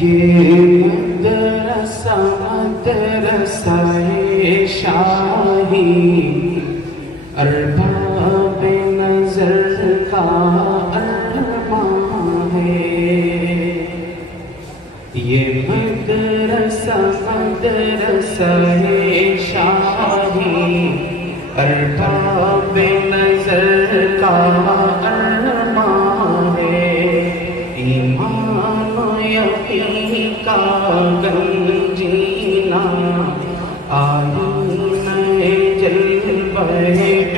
یہ مدرسہ مدرسہ شاہی ارباب نظر کا ارمان ہے، یہ مدرسہ مدرسہ شاہی ارباب نظر کا ارمان ہے، ایمان و یقین کا گنجینا آئینہ جلوہ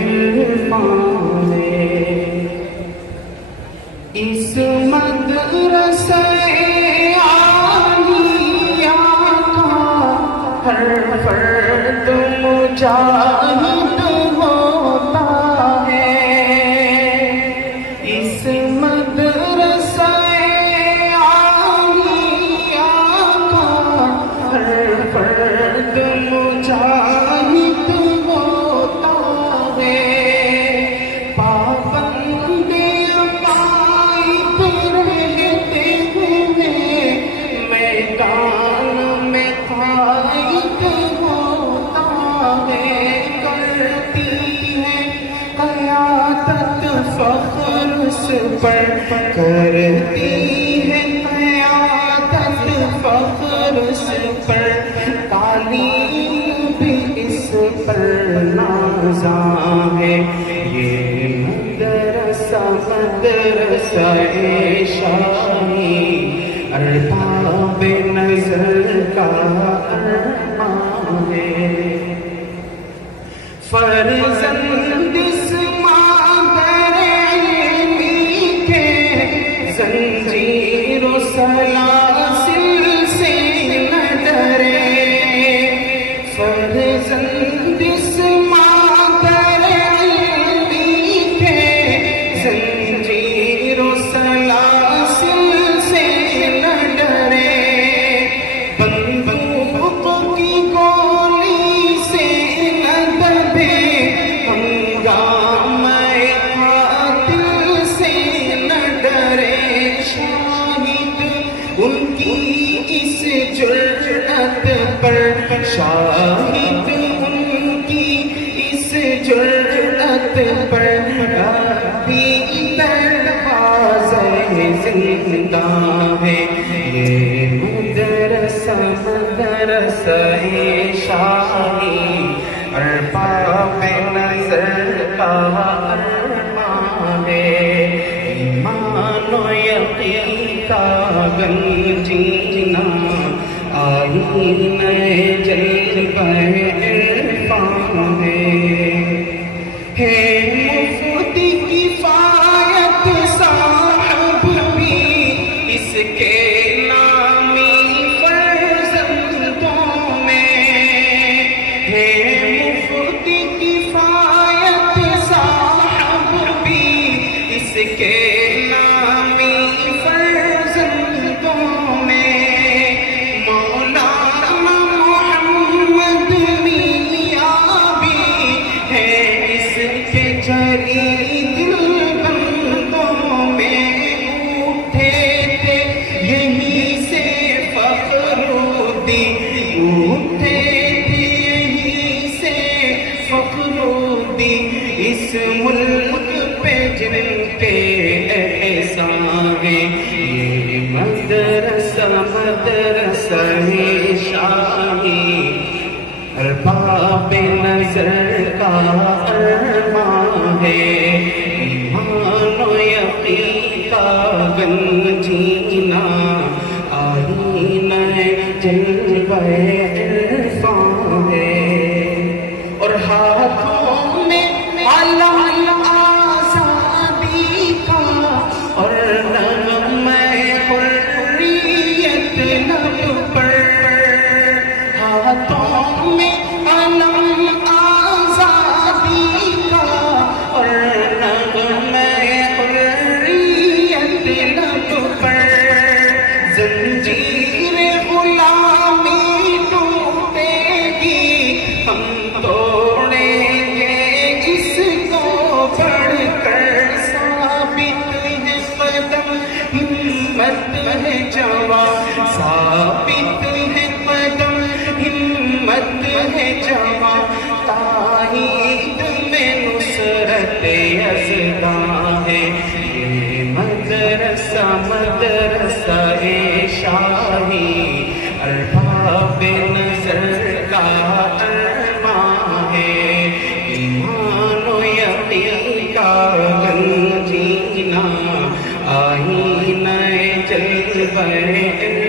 عرفان ہے، اس مدرسہ عالیہ کا ہر فرد مجاہد ہوتا ہے، اس مدرسہ عالیہ کا ہر فرد مجاہد ہوتا ہے، پابند عقائد رہتے ہوئے میدان میں قائد ہوتا ہے، کرتی ہے قیادت فخر اس پر، کرتی ہے قیادت فخر اس پر، تعلیم بھی اس پر نازاں ہے، یہ مدرسہ مدرسہ شاہی ارباب نظر کا ارمان ہے، فرزند اس مادر علمی کے زنجیر و سلاسل سے نہ ڈرے، فرزند اس مادر علمی کے زنجیر و سلاسل سے نہ ڈرے، بندوق کی گولی سے نہ دبے، ہنگامہ قاتل سے نہ ڈرے، شاہد ان کی اس جرأت پر، شاہد ان کی اس جرأت پر، ابھی دروازہ زندہ ہے، یہ مدرسہ مدرسہ شاہی ارباب نظر کا ارمان ہے، ایمان و یقین کا گنجینا آئینہ جلوہ عرفان ہے، مفتی کفایت صاحب بھی اس کے نامی فرزندوں میں ہے، مفتی کفایت صاحب بھی اس کے نامی فرزندوں میں، مولانا محمد میاں بھی ہے اس کے جری دل بندوں میں، اٹھے تھے یہیں سے فخرالدین، اٹھے تھے یہیں سے فخرالدین، اس ملک پہ جن کے احسان ہے، یہ مدرسہ مدرسہ شاہی ارباب نظر کا ارمان ہے، ایمان و یقین کا گنجینا آئینہ جلوہ عرفان ہے، اور ہاتھوں میں علم آزادی کا اور نغمہ حریت لب پر، ہاتھوں میں علم آزادی کا اور نغمہ حریت لب پر، ہمت ہے جوان ثابت ہے قدم ہمت ہے جوان تائید میں نصرت یزداں ہے یہ مدرسہ مدرسہ شاہی ارباب نظر کا ارماں ہے ایمان و یقین کا گنجینہ آئینہ جلوہ